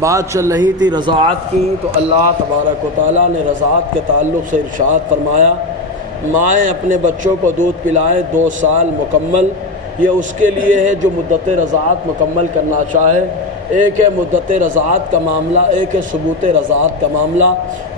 بات چل رہی تھی رضاعت کی، تو اللہ تبارک و تعالیٰ نے رضاعت کے تعلق سے ارشاد فرمایا، مائیں اپنے بچوں کو دودھ پلائیں 2 سال مکمل۔ یہ اس کے لیے ہے جو مدت رضاعت مکمل کرنا چاہے۔ ایک ہے مدت رضاعت کا معاملہ، ایک ہے ثبوت رضاعت کا معاملہ۔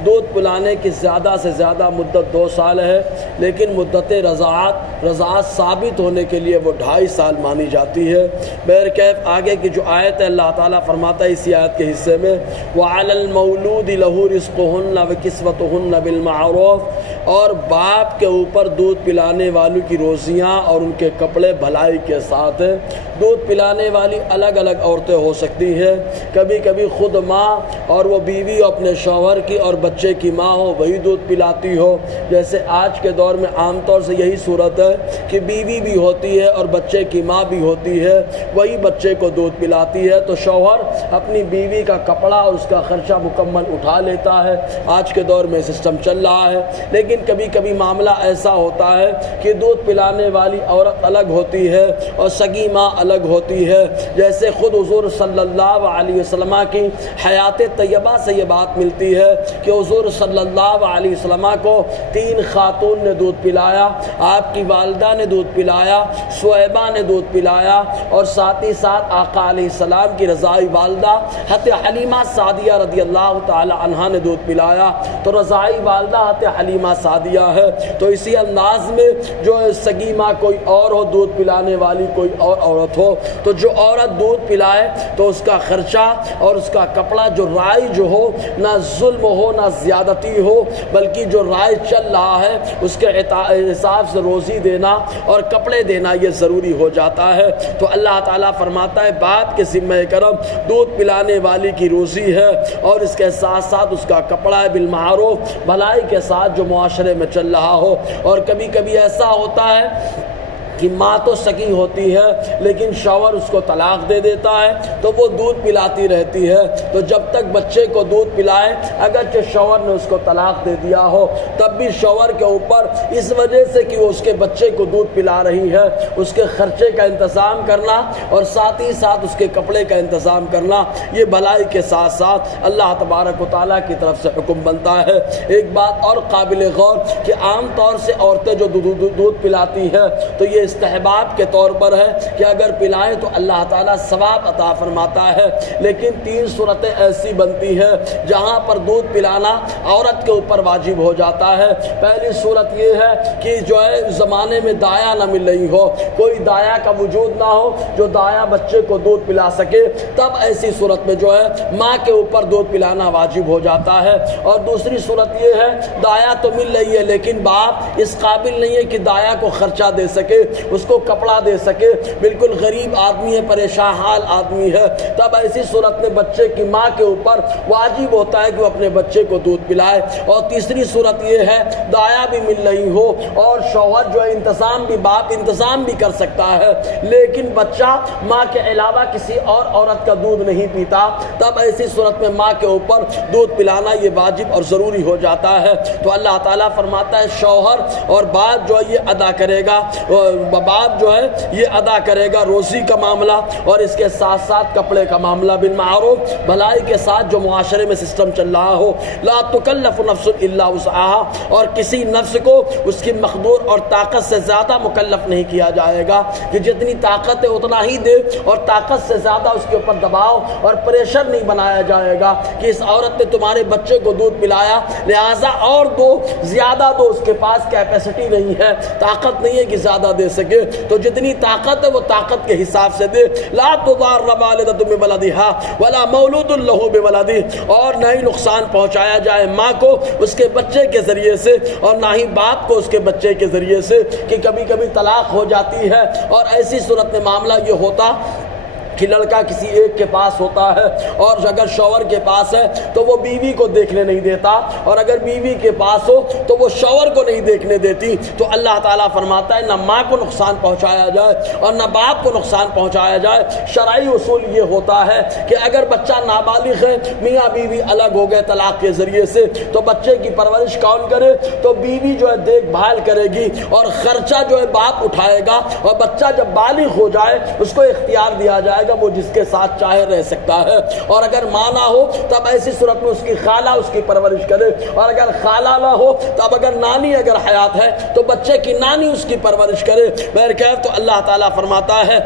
دودھ پلانے کی زیادہ سے زیادہ مدت 2 سال ہے، لیکن مدت رضاعت ثابت ہونے کے لیے وہ 2.5 سال مانی جاتی ہے۔ بہرکیف آگے کی جو آیت ہے، اللہ تعالیٰ فرماتا ہے اسی آیت کے حصے میں، وَعَلَى الْمَوْلُودِ لَهُ رِزْقُهُنَّ وَكِسْوَتُهُنَّ بِالْمَعْرُوفِ، اور باپ کے اوپر دودھ پلانے والوں کی روزیاں اور ان کے کپڑے بھلائی کے ساتھ ہیں۔ دودھ پلانے والی الگ الگ عورتیں ہو سکتی ہیں، کبھی کبھی خود ماں اور وہ بیوی اپنے شوہر کی اور بچے کی ماں ہو، وہی دودھ پلاتی ہو۔ جیسے آج کے دور میں عام طور سے یہی صورت ہے کہ بیوی بھی ہوتی ہے اور بچے کی ماں بھی ہوتی ہے، وہی بچے کو دودھ پلاتی ہے، تو شوہر اپنی بیوی کا کپڑا اور اس کا خرچہ مکمل اٹھا لیتا ہے۔ آج کے دور میں سسٹم چل رہا ہے، لیکن کبھی کبھی معاملہ ایسا ہوتا ہے کہ دودھ پلانے والی عورت الگ ہوتی ہے اور سگی ماں الگ ہوتی ہے۔ جیسے خود حضور صلی اللہ علیہ وسلم کی حیات طیبہ سے یہ بات ملتی ہے کہ حضور صلی اللہ علیہ وسلم کو 3 خاتون نے دودھ پلایا۔ آپ کی والدہ نے دودھ پلایا، صہیبہ نے دودھ پلایا، اور ساتھ ہی ساتھ آقا علیہ السلام کی رضائی والدہ حضرت حلیمہ سعدیہ رضی اللہ تعالی عنہا نے دودھ پلایا۔ تو رضائی والدہ حضرت حلیمہ سعدیہ ہے۔ تو اسی انداز میں جو سگی ماں کوئی اور ہو، دودھ پلانے والی کوئی اور عورت ہو، تو جو عورت دودھ پلائے تو اس کا خرچہ اور اس کا کپڑا جو رائج جو ہو، نہ ظلم ہو نہ زیادتی ہو، بلکہ جو رائج چل رہا ہے اس کے حساب سے روزی دینا اور کپڑے دینا یہ ضروری ہو جاتا ہے۔ تو اللہ تعالیٰ فرماتا ہے باپ کے ذمہ کرم دودھ پلانے والی کی روزی ہے، اور اس کے ساتھ ساتھ اس کا کپڑا ہے بالمعروف، بھلائی کے ساتھ جو معاشرے میں چل رہا ہو۔ اور کبھی کبھی ایسا ہوتا ہے کہ ماں تو سگی ہوتی ہے لیکن شوہر اس کو طلاق دے دیتا ہے، تو وہ دودھ پلاتی رہتی ہے۔ تو جب تک بچے کو دودھ پلائے، اگرچہ شوہر نے اس کو طلاق دے دیا ہو، تب بھی شوہر کے اوپر اس وجہ سے کہ وہ اس کے بچے کو دودھ پلا رہی ہے، اس کے خرچے کا انتظام کرنا اور ساتھ ہی ساتھ اس کے کپڑے کا انتظام کرنا، یہ بھلائی کے ساتھ ساتھ اللہ تبارک و تعالیٰ کی طرف سے حکم بنتا ہے۔ ایک بات اور قابل غور کہ عام طور سے عورتیں جو دودھ پلاتی ہے تو یہ استحباب کے طور پر ہے کہ اگر پلائیں تو اللہ تعالیٰ ثواب عطا فرماتا ہے، لیکن 3 صورتیں ایسی بنتی ہیں جہاں پر دودھ پلانا عورت کے اوپر واجب ہو جاتا ہے۔ پہلی صورت یہ ہے کہ جو ہے زمانے میں دایا نہ مل رہی ہو، کوئی دایا کا وجود نہ ہو جو دایا بچے کو دودھ پلا سکے، تب ایسی صورت میں جو ہے ماں کے اوپر دودھ پلانا واجب ہو جاتا ہے۔ اور دوسری صورت یہ ہے دایا تو مل رہی ہے لیکن باپ اس قابل نہیں ہے کہ دایا کو خرچہ دے سکے، اس کو کپڑا دے سکے، بالکل غریب آدمی ہے، پریشان حال آدمی ہے، تب ایسی صورت میں بچے کی ماں کے اوپر واجب ہوتا ہے کہ وہ اپنے بچے کو دودھ پلائے۔ اور تیسری صورت یہ ہے دایا بھی مل رہی ہو اور شوہر جو ہے باپ انتظام بھی کر سکتا ہے، لیکن بچہ ماں کے علاوہ کسی اور عورت کا دودھ نہیں پیتا، تب ایسی صورت میں ماں کے اوپر دودھ پلانا یہ واجب اور ضروری ہو جاتا ہے۔ تو اللہ تعالیٰ فرماتا ہے شوہر اور باپ جو ہے یہ ادا کرے گا، باپ جو ہے یہ ادا کرے گا روزی کا معاملہ اور اس کے ساتھ ساتھ کپڑے کا معاملہ بالمعروف، بھلائی کے ساتھ جو معاشرے میں سسٹم چل رہا ہو۔ لا تکلف نفس الا وسعها، اور کسی نفس کو اس کی مقدور اور طاقت سے زیادہ مکلف نہیں کیا جائے گا کہ جتنی طاقت ہے اتنا ہی دے، اور طاقت سے زیادہ اس کے اوپر دباؤ اور پریشر نہیں بنایا جائے گا کہ اس عورت نے تمہارے بچے کو دودھ پلایا لہٰذا اور دو، زیادہ دو، اس کے پاس کیپیسٹی نہیں ہے، طاقت نہیں ہے کہ زیادہ دے سکے، تو جتنی طاقت ہے وہ طاقت کے حساب سے دے۔ لا تضار والدۃ بولدها ولا مولود له بولده، اور نہ ہی نقصان پہنچایا جائے ماں کو اس کے بچے کے ذریعے سے اور نہ ہی باپ کو اس کے بچے کے ذریعے سے، کہ کبھی کبھی طلاق ہو جاتی ہے اور ایسی صورت میں معاملہ یہ ہوتا کہ لڑکا کسی ایک کے پاس ہوتا ہے اور اگر شوہر کے پاس ہے تو وہ بیوی کو دیکھنے نہیں دیتا، اور اگر بیوی کے پاس ہو تو وہ شوہر کو نہیں دیکھنے دیتی۔ تو اللہ تعالیٰ فرماتا ہے نہ ماں کو نقصان پہنچایا جائے اور نہ باپ کو نقصان پہنچایا جائے۔ شرعی اصول یہ ہوتا ہے کہ اگر بچہ نابالغ ہے، میاں بیوی الگ ہو گئے طلاق کے ذریعے سے، تو بچے کی پرورش کون کرے؟ تو بیوی جو ہے دیکھ بھال کرے گی اور خرچہ جو ہے باپ اٹھائے گا، اور بچہ جب بالغ ہو جائے اس کو اختیار دیا جائے گا وہ جس کے ساتھ چاہے رہ سکتا ہے، اور اگر ماں نہ ہو تب ایسی صورت میں اس کی خالہ اس کی پرورش کرے، اور اگر خالہ نہ ہو تب اگر نانی اگر حیات ہے تو بچے کی نانی اس کی پرورش کرے۔ بہرکیف تو اللہ تعالیٰ فرماتا ہے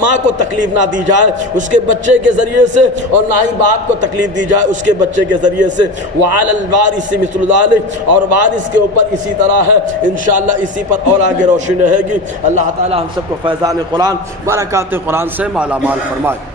ماں کو تکلیف نہ دی جائے اس کے بچے کے ذریعے سے، اور نہ ہی باپ کو تکلیف دی جائے اس کے بچے کے ذریعے سے۔ وعلی الوارث مثل ذلک، اور وارث کے اوپر اسی طرح ہے، انشاءاللہ اسی پر اور آگے روشنی رہے گی۔ اللہ تعالیٰ ہم سب کو فیضان قرآن برکات قرآن سے مالا مال فرمائے۔